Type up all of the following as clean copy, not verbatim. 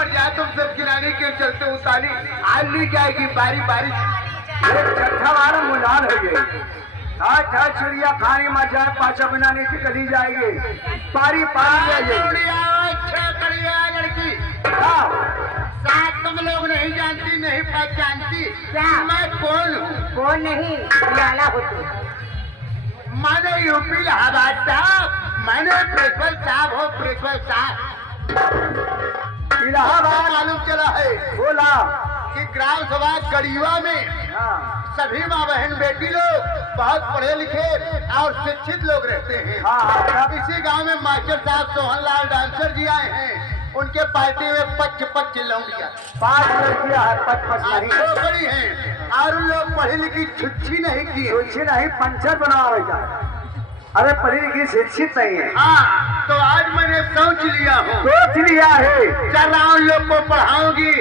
मर जाए तुम सब किराने के चलते उतारी आज ली जाएगी बारी बारी। छठा वाला मुलाल है ये। था चिड़िया खाने में जाए पाचा बनाने की कली जाएगी पारी पारी अच्छा करिया लड़की शायद तुम लोग नहीं जानती नहीं पहचानती क्या मैं कौन हूँ? कौन नहीं लाला हो तू। मैंने यूपी इलाहाबाद साहब मैंने प्रिंसिपल साहब हो प्रिंसिपल साहब। इलाहाबाद मालूम चला है बोला कि ग्राम सभा गढ़ीवा में सभी माँ बहन बेटी लोग बहुत पढ़े लिखे और शिक्षित लोग रहते हैं। इसी गांव में मास्टर साहब सोहन लाल डांसर जी आए हैं। उनके पार्टी में 25 लौंडिया 5 लड़कियां है 25 नहीं छोकरी हैं और उन लोग पढ़ी लिखी छुच्छी नहीं की छुच्छी नहीं पंचर बनावेगा। अरे पढ़ी लिखी शिक्षित नहीं है। हाँ तो आज मैंने सोच लिया हूँ सोच लिया है चल रहा उन लोग को पढ़ाऊंगी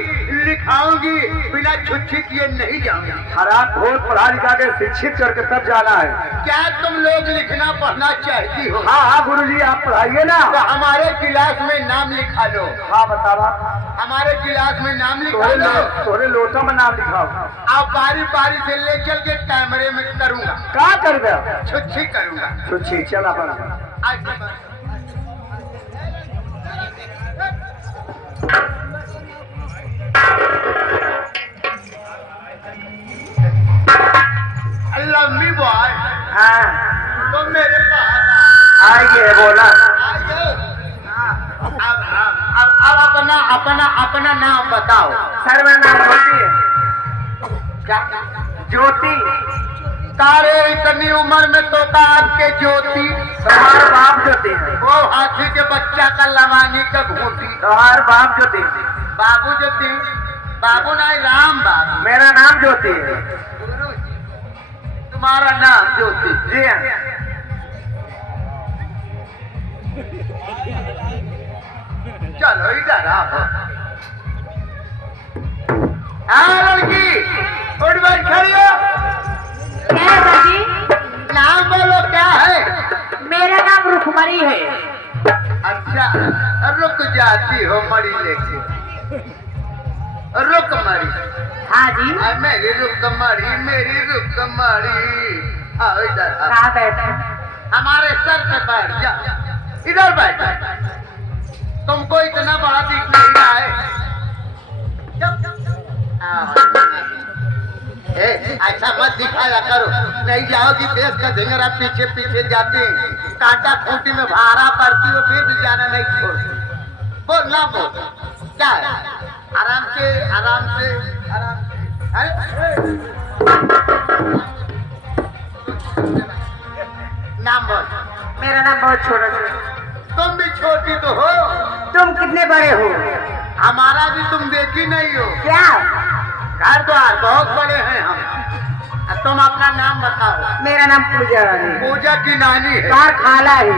लिखाऊंगी बिना छुच्छी किए नहीं जाऊंगी। खराब बहुत पढ़ा लिखा के शिक्षित करके तब जाना है। क्या तुम लोग लिखना पढ़ना चाहती हो? हाँ गुरुजी आप पढ़ाइए ना। तो हमारे क्लास में नाम लिखा लो। हाँ बतावा हमारे क्लास में नाम लिखा लो। तोरे लोटा में नाम लिखाओ। आप बारी बारी से ले चल के कैमरे में करूंगा। क्या कर दे? छुच्छी करूंगा। छुच्छी चला बना लम्बी बॉय हाँ तो मेरे पास आइए बोला। अब अपना अपना अपना नाम बताओ। सर मेरा नाम ज्योति है। क्या? ज्योति। तारे इतनी उम्र में तो आपके ज्योति तुम्हारा बाप ज्योति है। वो हाथी के बच्चा का लवानी का घूटी तुम्हारा बाप ज्योति। बाबू ज्योति बाबू नहीं राम बाबू। मेरा नाम ज्योति है। तुम्हारा नाम ज्योति जी हाँ। चलो इधर आओ। हाँ लड़की उठ बैठ खड़ी हो। क्या है बाजी? नाम बोलो क्या है? मेरा नाम रुखमणी है। अच्छा रुक जाती हो मड़ी लेके। रुक मड़ी। हाँ जी मेरी रुकमणी मेरी रुकमणी। आओ इधर आओ। कहाँ बैठे? हमारे सर पे बैठ जा। इधर बैठ। तुमको इतना बड़ा दिख नहीं रहा है। ऐसा मत दिखाया करो नहीं जाओगी देश का झिंगरा पीछे पीछे जाते कांटा खूंटी में भारा पड़ती हो फिर भी जाना नहीं छोड़ती। बोल ना बोल क्या है? आराम से आराम से आराम से। नाम बोल। मेरा नाम बहुत छोटा है। तुम भी छोटी तो हो। तुम कितने बड़े हो? हमारा भी तुम देखी नहीं हो। क्या? घर द्वार बहुत बड़े हैं हम। अब तुम अपना नाम बताओ। मेरा नाम पूजा रानी। पूजा की नानी है। कार खाला है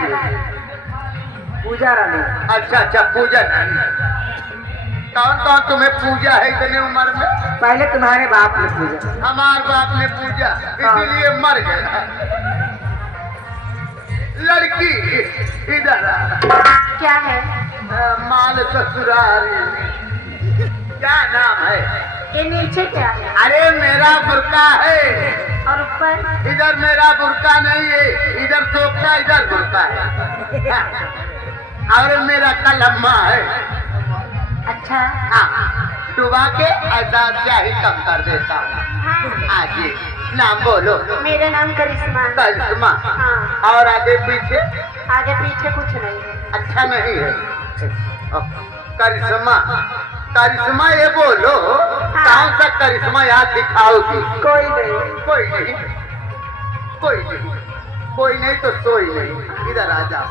पूजा रानी। अच्छा अच्छा पूजा नानी। कौन कौन तुम्हें पूजा है इतने उम्र में? पहले तुम्हारे बाप ने पूजा। हमारे बाप ने पूजा इसीलिए मर गया। लड़की इधर आ। क्या है? माल ससुरारी। क्या नाम है? ये नीचे क्या है? अरे मेरा बुर्का है। और ऊपर? इधर मेरा बुर्का नहीं है इधर सोखता इधर बुर्का है। और मेरा कलम्मा है। अच्छा हाँ डुबा के ऐसा ही कम कर देता हूँ। हाँ। आगे नाम बोलो। मेरा नाम करिश्मा। करिश्मा। हाँ। और आगे पीछे? आगे पीछे कुछ नहीं है। अच्छा नहीं है। करिश्मा करिश्मा ये बोलो। हाँ। कौन सा करिश्मा याद दिखाओगी? कोई नहीं। कोई नहीं कोई नहीं कोई नहीं तो सोई नहीं। इधर आ जाओ।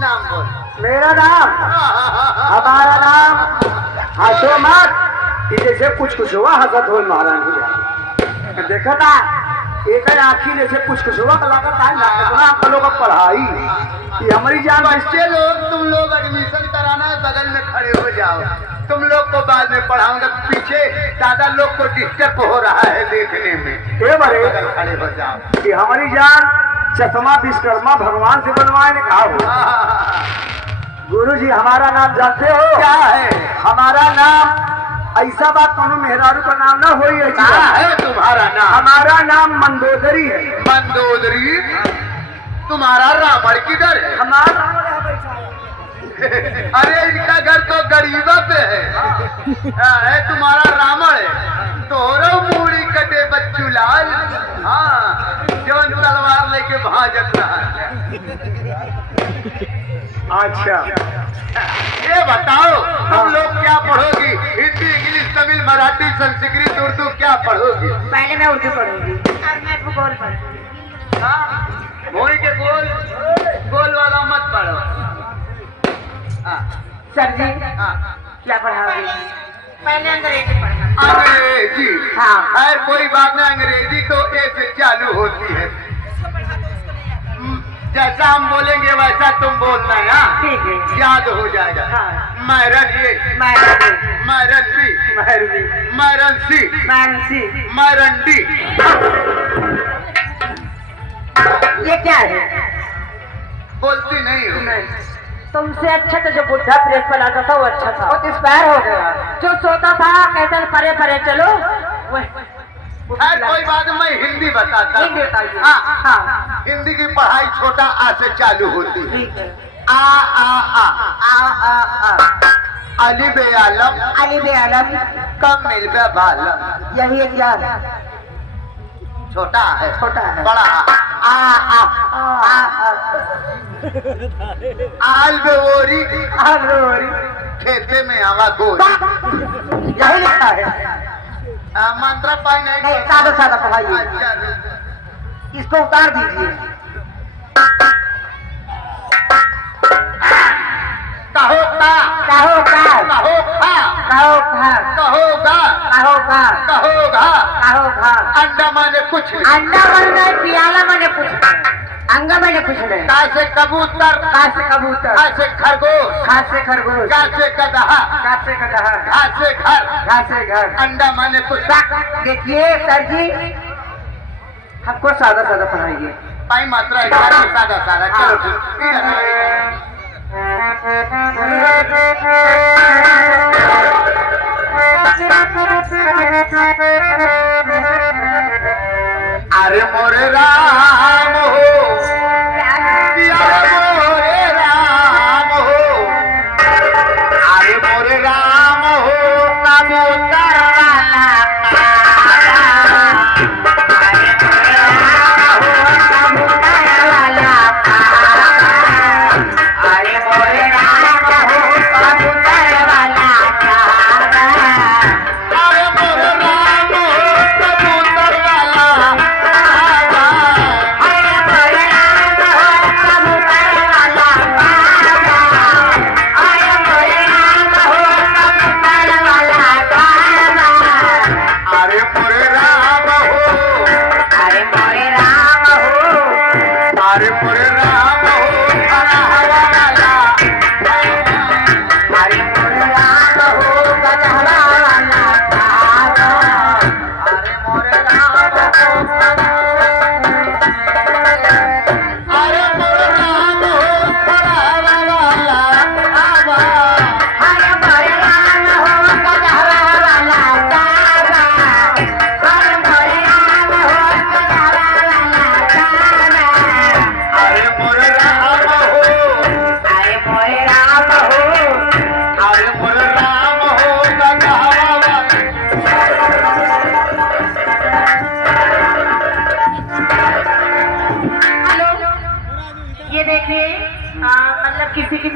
नाम बोल। मेरा नाम हमारा नाम हंसो मत। जैसे कुछ हुआ हंसत हो महाराज देखा था एक आखिर जैसे कुछ हुआ लगा आप लोग का पढ़ाई कि हमारी जान। बच्चे लोग तुम लोग एडमिशन कराना है बगल में खड़े हो जाओ। तुम लोग को बाद में पढ़ाऊंगा। पीछे दादा लोग को डिस्टर्ब हो रहा है देखने में। बगल खड़े हो जाओ कि हमारी जान चश्मा विश्वकर्मा भगवान से बनवाए ने कहा हो। गुरु जी हमारा नाम जानते हो क्या है? हमारा नाम ऐसा बात कोनो मेहरारू का नाम ना होई है क्या है तुम्हारा नाम? हमारा नाम मंदोदरी है। मंदोदरी? तुम्हारा रावण किधर है? हमारा अरे इनका घर तो गरीबा पे है तुम्हारा रावण है। तोरो मूड़ी कटे बच्चू लाल, हाँ जौन तलवार लेके भाजत रहा है। अच्छा ये बताओ तुम लोग क्या पढ़ोगी? हिंदी, इंग्लिश, तमिल, मराठी, संस्कृत, उर्दू क्या पढ़ोगी? पहले मैं उर्दू पढ़ूंगी और मैं भूगोल पढ़ूंगी। हाँ, भोई के गोल वाला मत पढ़ो। हाँ, सर जी हाँ। क्या पढ़ाओगी? पहले अंग्रेजी पढ़ना। अंग्रेजी? हाँ। खैर कोई बात नहीं, अंग्रेजी तो ए से चालू होती है। जैसा हम बोलेंगे वैसा तुम बोलना है। हाँ? ठीक है। याद हो जाएगा। हाँ। मैरन ये, मैरनसी, मैरनसी, मैरंडी। ये क्या है? बोलती नहीं हो? तुमसे अच्छा तो जो बुढ़ा प्रेस पर आता था वो अच्छा था। वो एक्सपायर हो गया। जो सोता था कहता परे परे चलो खैर कोई बात नहीं, मैं हिंदी बताता हिंदी बताइए। हाँ, हाँ। हिंदी की पढ़ाई छोटा आ से चालू होती है। ठीक है। आ अली बे आलम, अली बे आलम, कम मिल बे बालम। यही एक याद है। छोटा है, छोटा है। बड़ा आल बे ओरी, खेते में आवा गोरी। यही लिखा है। मंत्रा पाई नहीं, सादा सादा पढ़ाइए। अच्छा, इसको उतार दीजिए। कहो का, कहो का, कहो खा, कहो खा, कहोगा, कहोगा, कहोगा। कहोगा। अंडा माने कुछ नहीं, अंडा बन गए, पियाला मैंने कुछ नहीं, अंगा मैंने कुछ नहीं। का से कबूतर, का से कबूतर, का से खरगोश, खा से खरगोश, का से गदहा, का से गदहा, घा से घर, घा से घर। अंडा माने कुछ। देखिए सर जी, हमको सादा सादा पढ़ाइए। पाई मात्रा एक बार में सादा सादा। चलो ठीक है। अरे मोरे राम हो, अरे मोरे राम हो, अरे मोरे राम हो, कबूतर वाला ये देखिए, मतलब किसी की